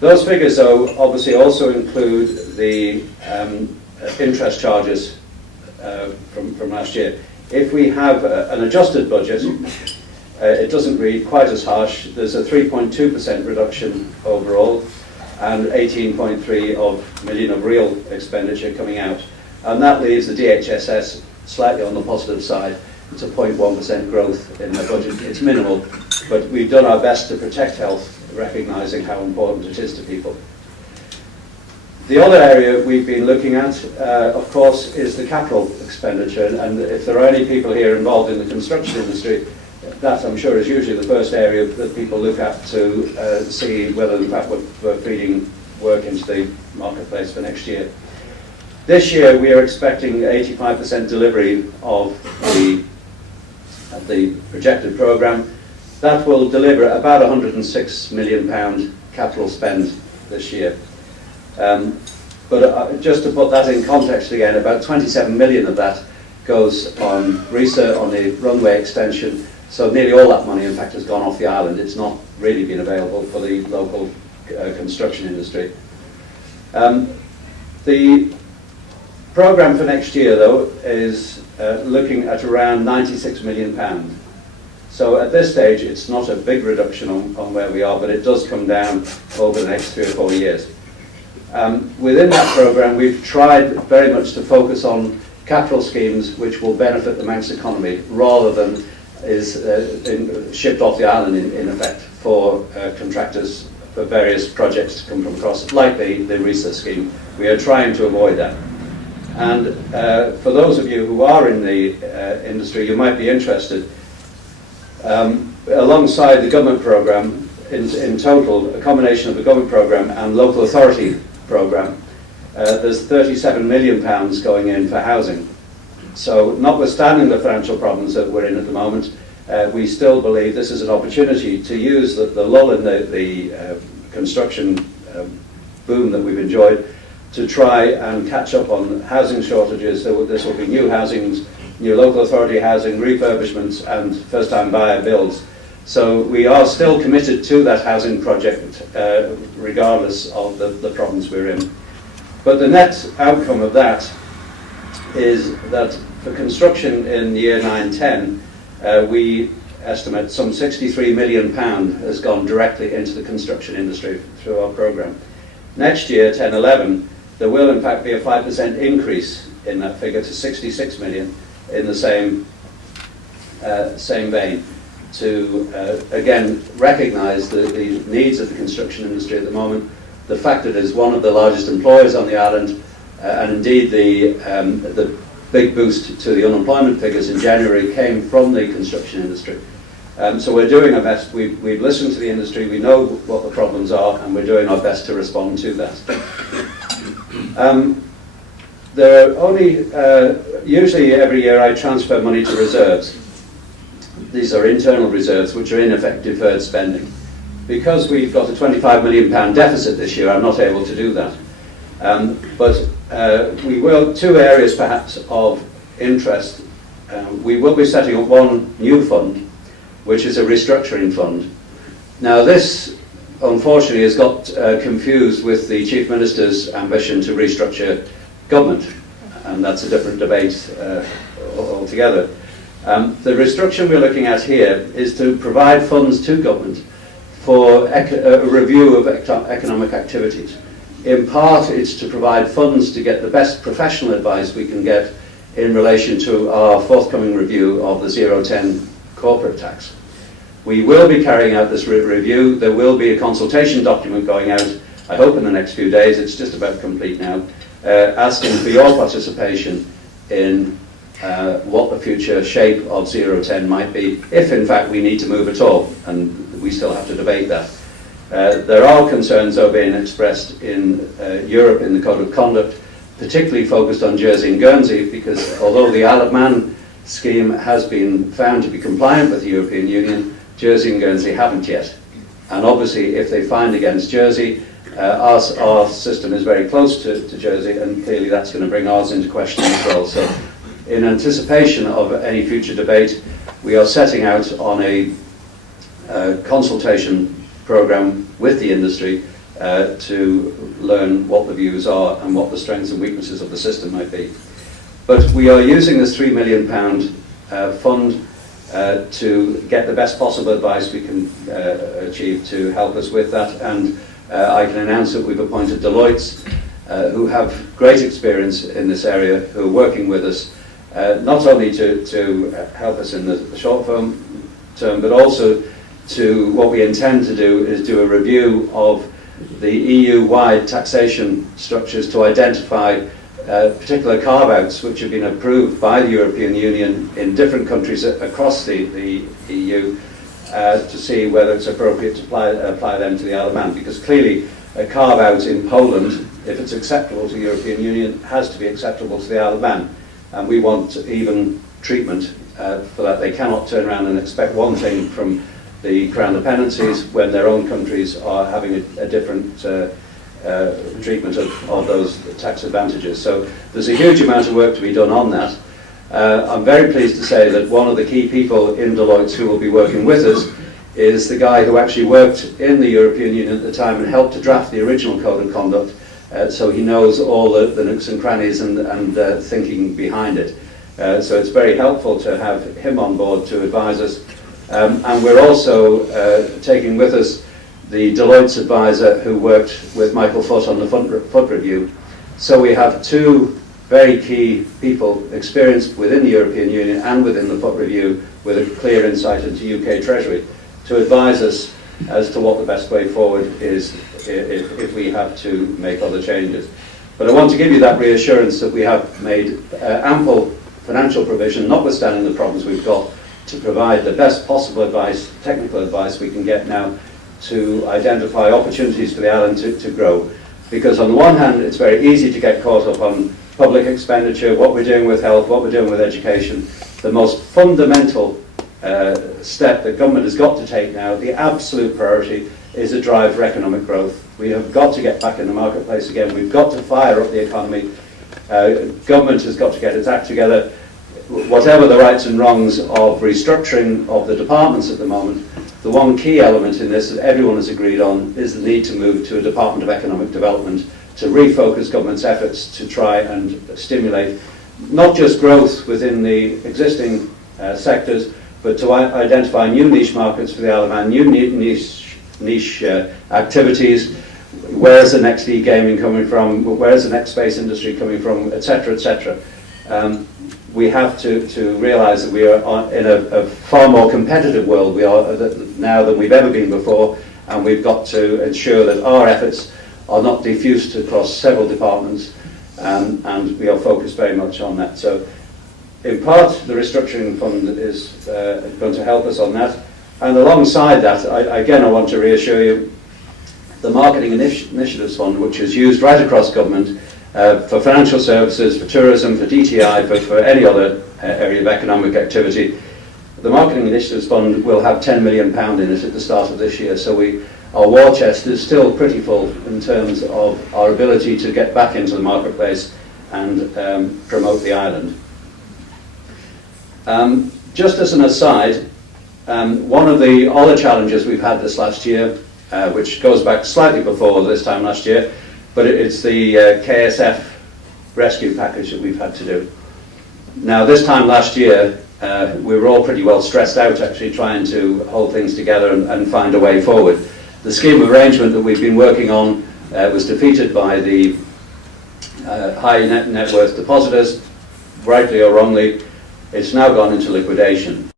Those figures, though, obviously also include the interest charges from last year. If we have an adjusted budget, it doesn't read quite as harsh. There's a 3.2% reduction overall, and 18.3 million of real expenditure coming out. And that leaves the DHSS slightly on the positive side. It's a 0.1% growth in the budget. It's minimal, but we've done our best to protect health, recognising how important it is to people. The other area we've been looking at, of course, is the capital expenditure. And if there are any people here involved in the construction industry, that I'm sure is usually the first area that people look at to see whether in fact we're feeding work into the marketplace for next year. This year we are expecting 85% delivery of the projected programme. That will deliver about £106 million capital spend this year. But just to put that in context again, about 27 million of that goes on research on the runway extension. So nearly all that money, in fact, has gone off the island. It's not really been available for the local construction industry. The programme for next year, though, is looking at around £96 million. So at this stage, it's not a big reduction on where we are, but it does come down over the next 3 or 4 years. Within that programme, we've tried very much to focus on capital schemes which will benefit the Manx economy, rather than is shipped off the island in effect for contractors for various projects to come from across, like the research scheme. We are trying to avoid that. And for those of you who are in the industry, you might be interested. Alongside the government programme, in total, a combination of the government programme and local authority programme, there's £37 million going in for housing. So notwithstanding the financial problems that we're in at the moment, we still believe this is an opportunity to use the lull in the construction boom that we've enjoyed to try and catch up on housing shortages. This will be new housings, new local authority housing, refurbishments and first-time buyer builds. So we are still committed to that housing project regardless of the problems we're in. But the net outcome of that is that for construction in the year 9-10, we estimate some £63 million has gone directly into the construction industry through our programme. Next year, 10-11, there will in fact be a 5% increase in that figure to 66 million in the same vein, to again recognise the needs of the construction industry at the moment, the fact that it is one of the largest employers on the island, and indeed the big boost to the unemployment figures in January came from the construction industry. So we're doing our best. We've listened to the industry, we know what the problems are, and we're doing our best to respond to that. There are only, usually every year I transfer money to reserves. These are internal reserves, which are in effect deferred spending. Because we've got a £25 million deficit this year, I'm not able to do that. But we will, 2 areas perhaps of interest. We will be setting up one new fund, which is a restructuring fund. Now this, unfortunately, has got confused with the Chief Minister's ambition to restructure government, and that's a different debate altogether. The restructure we're looking at here is to provide funds to government for a review of economic activities. In part, it's to provide funds to get the best professional advice we can get in relation to our forthcoming review of the 010 corporate tax. We will be carrying out this review. There will be a consultation document going out, I hope in the next few days, it's just about complete now, asking for your participation in what the future shape of 010 might be, if in fact we need to move at all, and we still have to debate that. There are concerns though being expressed in Europe in the Code of Conduct, particularly focused on Jersey and Guernsey, because although the Isle of Man scheme has been found to be compliant with the European Union, Jersey and Guernsey haven't yet. And obviously if they find against Jersey, our system is very close to Jersey, and clearly that's going to bring ours into question as well. So in anticipation of any future debate, we are setting out on a consultation programme with the industry to learn what the views are and what the strengths and weaknesses of the system might be. But we are using this £3 million fund to get the best possible advice we can achieve to help us with that. And I can announce that we've appointed Deloitte, who have great experience in this area, who are working with us, not only to help us in the short term, but also to what we intend to do is do a review of the EU-wide taxation structures to identify particular carve-outs which have been approved by the European Union in different countries across the EU to see whether it's appropriate to apply them to the Isle of Man, because clearly a carve-out in Poland, if it's acceptable to the European Union, has to be acceptable to the Isle of Man, and we want even treatment for that. They cannot turn around and expect one thing from the Crown Dependencies when their own countries are having a different treatment of those tax advantages. So there's a huge amount of work to be done on that. I'm very pleased to say that one of the key people in Deloitte who will be working with us is the guy who actually worked in the European Union at the time and helped to draft the original Code of Conduct, so he knows all the nooks and crannies and thinking behind it. So it's very helpful to have him on board to advise us. And we're also taking with us the Deloitte's advisor who worked with Michael Foot on the Foot review. So we have two very key people experienced within the European Union and within the Foot review with a clear insight into UK Treasury to advise us as to what the best way forward is if we have to make other changes. But I want to give you that reassurance that we have made ample financial provision, notwithstanding the problems we've got, to provide the best possible advice, technical advice we can get now to identify opportunities for the island to grow. Because on the one hand, it's very easy to get caught up on public expenditure, what we're doing with health, what we're doing with education. The most fundamental step that government has got to take now, the absolute priority, is a drive for economic growth. We have got to get back in the marketplace again. We've got to fire up the economy. Government has got to get its act together. Whatever the rights and wrongs of restructuring of the departments at the moment, the one key element in this that everyone has agreed on is the need to move to a Department of Economic Development to refocus government's efforts to try and stimulate not just growth within the existing sectors, but to identify new niche markets for the Isle of Man, new niche activities. Where is the next e-gaming coming from? Where is the next space industry coming from? Etc. etc. We have to realise that we are in a far more competitive world now than we've ever been before, and we've got to ensure that our efforts are not diffused across several departments, and we are focused very much on that. So in part the restructuring fund is going to help us on that, and alongside that I want to reassure you the Marketing Initiatives Fund, which is used right across government for financial services, for tourism, for DTI, for any other area of economic activity. The Marketing Initiatives Fund will have £10 million in it at the start of this year, so our war chest is still pretty full in terms of our ability to get back into the marketplace and promote the island. Just as an aside, one of the other challenges we've had this last year, which goes back slightly before this time last year, but it's the KSF rescue package that we've had to do. Now, this time last year, we were all pretty well stressed out actually trying to hold things together and find a way forward. The scheme of arrangement that we've been working on was defeated by the high net worth depositors, rightly or wrongly. It's now gone into liquidation.